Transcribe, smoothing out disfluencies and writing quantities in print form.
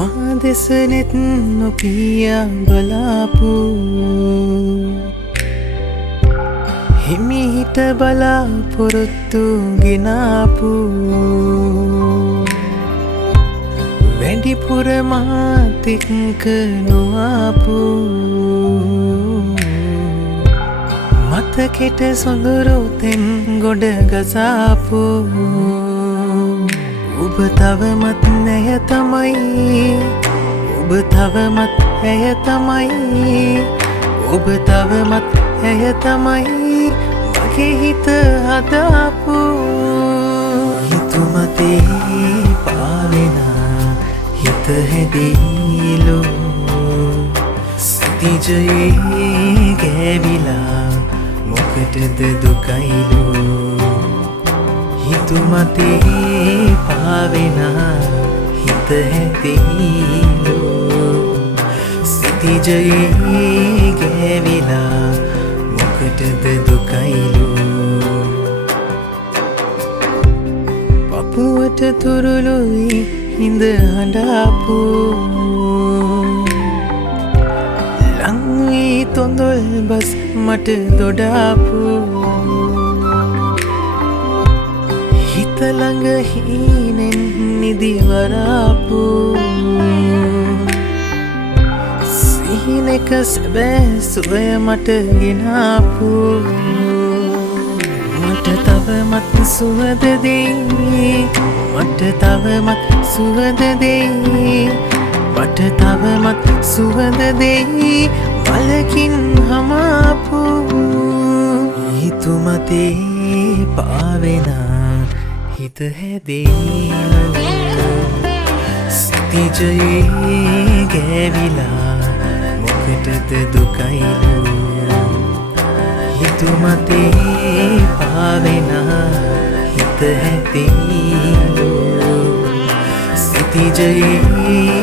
මාදෙසනෙත් නොපියා බලාපු හිමිහිට බලාපොරොත්තු ගෙනාපු වැඩිපුර මාත් එක්ක නොආපු මතකෙට සොඳුරු තෙන් ගොඩ ගසාපු ඔබ තවමත් නැය තමයි ඔබ තවමත් ඇය තමයි ඔබ තවමත් ඇය තමයි මගේ හිත හදාපු හිතුමතේ පාවෙන හිත හැදීලු සිතිජයේ ගෑවිලා මොකටද දුකයිලු හිතුමතේ පාවෙන හිත හැදීලු සිතිජයේ ගෑවිලා මොකටද දුකයිලු පපුවට තුරුළුයි හිඳ හඬාපු ලංවී තොඳොල් බස් මට දොඩාපු හිත ළඟ හීනෙන් නිදිවරාපු සිහිනෙක සැබෑ සුවය මට ගෙනාපු මට තවමත් සුවද දෙයි මට තවමත් සුවද දෙයි මට තවමත් සුවද දෙයි මලකින් හමාපු හිතුමතේ පාවෙන හිත හැදීලු සිතිජයේ ගෑවිලා මොකටද දුකයිලු හිතුමතේ පාවෙන හිත හැදීලු සිතිජයේ